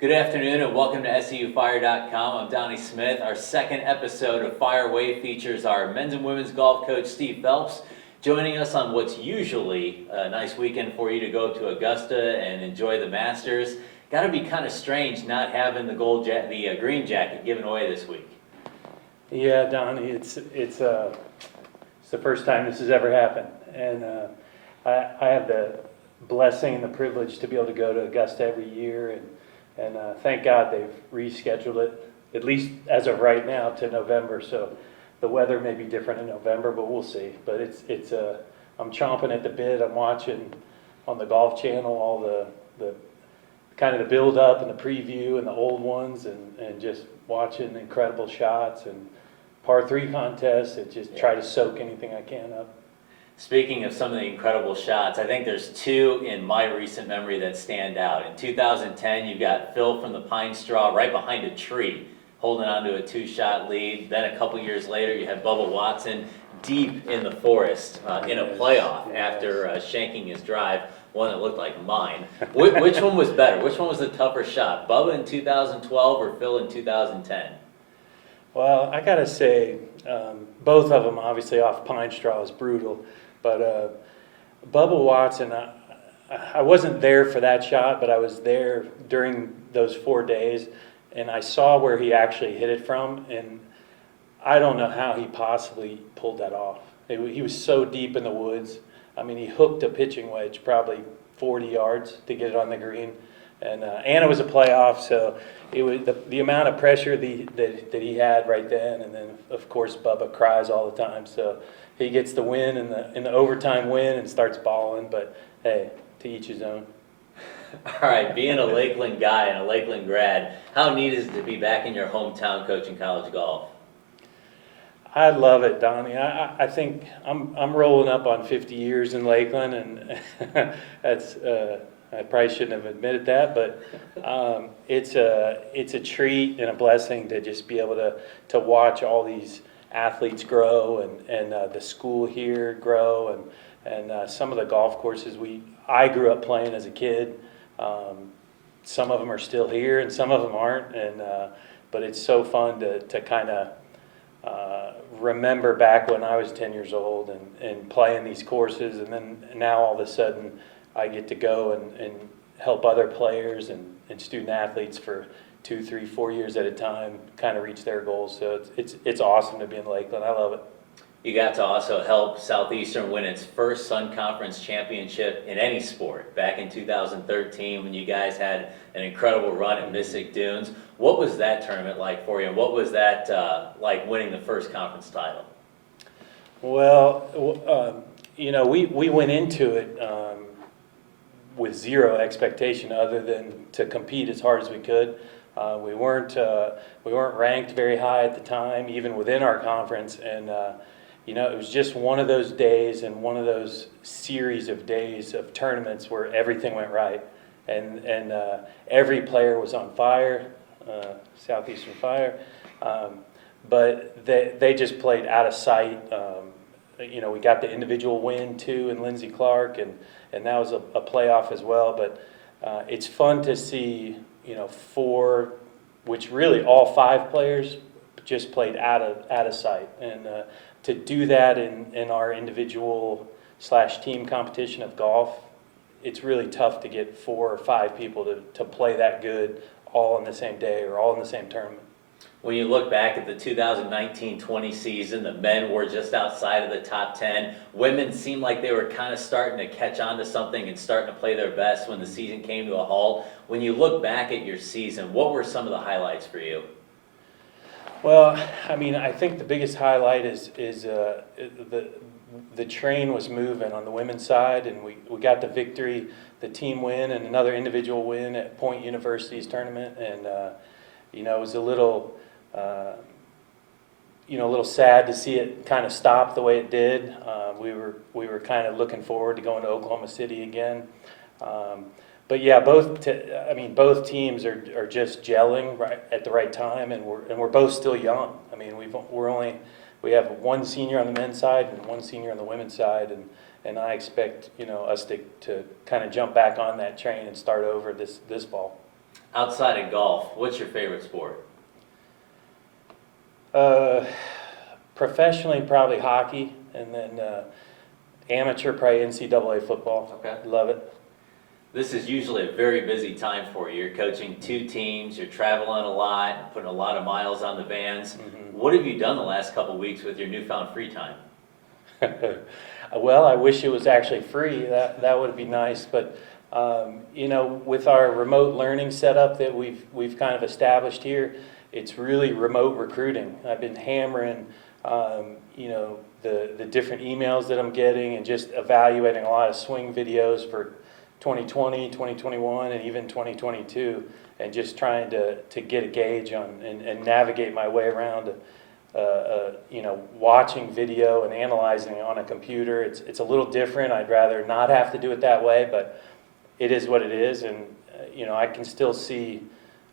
Good afternoon and welcome to SEUFire.com. I'm Donnie Smith. Our second episode of Fire Wave features our men's and women's golf coach, Steve Phelps, joining us on what's usually a nice weekend for you to go to Augusta and enjoy the Masters. Got to be kind of strange not having the green jacket given away this week. Yeah, Donnie, it's the first time this has ever happened, and I have the blessing and the privilege to be able to go to Augusta every year, and thank God they've rescheduled it, at least as of right now, to November. So the weather may be different in November, but we'll see. But I'm chomping at the bit. I'm watching on the Golf Channel all the kind of the build up and the preview and the old ones, and just watching incredible shots and par 3 contests, and just try to soak anything I can up. Speaking of some of the incredible shots, I think there's two in my recent memory that stand out. In 2010, you got Phil from the Pine Straw right behind a tree, holding on to a 2-shot lead. Then a couple years later, you had Bubba Watson deep in the forest in a playoff after shanking his drive, one that looked like mine. Which one was better? Which one was the tougher shot? Bubba in 2012 or Phil in 2010? Well, I gotta say, both of them obviously off Pine Straw is brutal. But Bubba Watson, I wasn't there for that shot, but I was there during those 4 days, and I saw where he actually hit it from, and I don't know how he possibly pulled that off. He was so deep in the woods. I mean, he hooked a pitching wedge probably 40 yards to get it on the green, and it was a playoff, so it was the amount of pressure that he had right then, and then of course Bubba cries all the time, so he gets the win in the overtime win and starts balling. But hey, to each his own. All right, being a Lakeland guy and a Lakeland grad, how neat is it to be back in your hometown coaching college golf? I love it, Donnie. I think I'm rolling up on 50 years in Lakeland, and that's I probably shouldn't have admitted that, but it's a treat and a blessing to just be able to watch all these athletes grow, and the school here grow, and some of the golf courses I grew up playing as a kid. Some of them are still here, and some of them aren't. But it's so fun to kind of remember back when I was 10 years old and playing these courses, and then now all of a sudden I get to go and help other players and student athletes for 2, 3, 4 years at a time kind of reach their goals. So it's awesome to be in Lakeland. I love it. You got to also help Southeastern win its first Sun Conference championship in any sport back in 2013 when you guys had an incredible run at Mystic Dunes. What was that tournament like for you, and what was that like winning the first conference title? Well, we went into it with zero expectation other than to compete as hard as we could. We weren't ranked very high at the time, even within our conference, and it was just one of those days and one of those series of days of tournaments where everything went right, and every player was on fire, Southeastern Fire, but they just played out of sight. We got the individual win too in Lindsey Clark, and that was a playoff as well. But it's fun to see. 4, which really all 5 players just played out of sight, and to do that in our individual / team competition of golf, it's really tough to get 4 or 5 people to play that good all in the same day or all in the same tournament. When you look back at the 2019-20 season, the men were just outside of the top 10. Women seemed like they were kind of starting to catch on to something and starting to play their best when the season came to a halt. When you look back at your season, what were some of the highlights for you? Well, I mean, I think the biggest highlight is the train was moving on the women's side, and we got the victory, the team win, and another individual win at Point University's tournament, and it was a little sad to see it kind of stop the way it did. We were kind of looking forward to going to Oklahoma City again. But yeah, both teams are just gelling right at the right time, and we're both still young. I mean, we have one senior on the men's side and one senior on the women's side, and I expect us to kind of jump back on that train and start over this fall. Outside of golf, what's your favorite sport? Uh, Professionally, probably hockey, and then amateur, probably NCAA football. Okay. Love it. This is usually a very busy time for you. You're coaching 2 teams, you're traveling a lot, putting a lot of miles on the vans. What have you done the last couple weeks with your newfound free time? Well, I wish it was actually free. That would be nice. But with our remote learning setup that we've kind of established here, it's really remote recruiting. I've been hammering, the different emails that I'm getting and just evaluating a lot of swing videos for 2020, 2021, and even 2022, and just trying to get a gauge on and navigate my way around. Watching video and analyzing it on a computer, it's a little different. I'd rather not have to do it that way, but it is what it is, and I can still see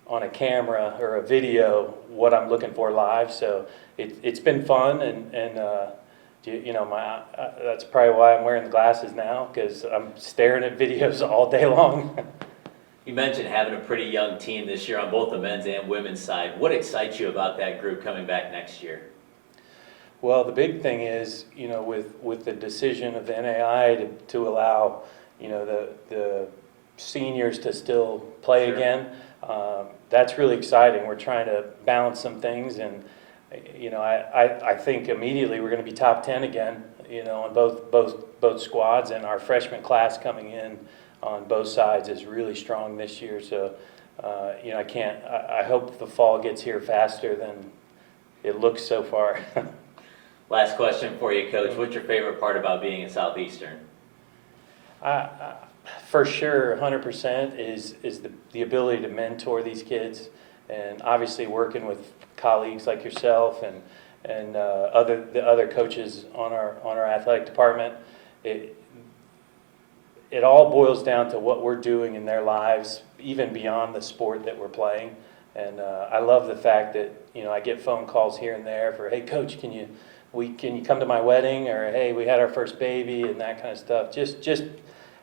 on a camera or a video what I'm looking for live. So it's been fun, and that's probably why I'm wearing the glasses now, because I'm staring at videos all day long. You mentioned having a pretty young team this year on both the men's and women's side. What excites you about that group coming back next year? Well, the big thing is, with the decision of the NAI to allow, the seniors to still play Sure. again, that's really exciting. We're trying to balance some things, and, I think immediately we're going to be top 10 again, on both squads, and our freshman class coming in on both sides is really strong this year. So, I hope the fall gets here faster than it looks so far. Last question for you, Coach. What's your favorite part about being at Southeastern? For sure, 100% is the ability to mentor these kids, and obviously working with colleagues like yourself and the other coaches on our athletic department. It all boils down to what we're doing in their lives, even beyond the sport that we're playing. And I love the fact that I get phone calls here and there for, hey, Coach, can you come to my wedding, or hey, we had our first baby, and that kind of stuff. Just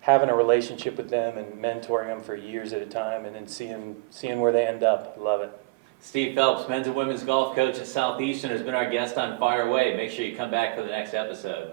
having a relationship with them and mentoring them for years at a time, and then seeing where they end up. Love it. Steve Phelps, men's and women's golf coach at Southeastern, has been our guest on Fire Away. Make sure you come back for the next episode.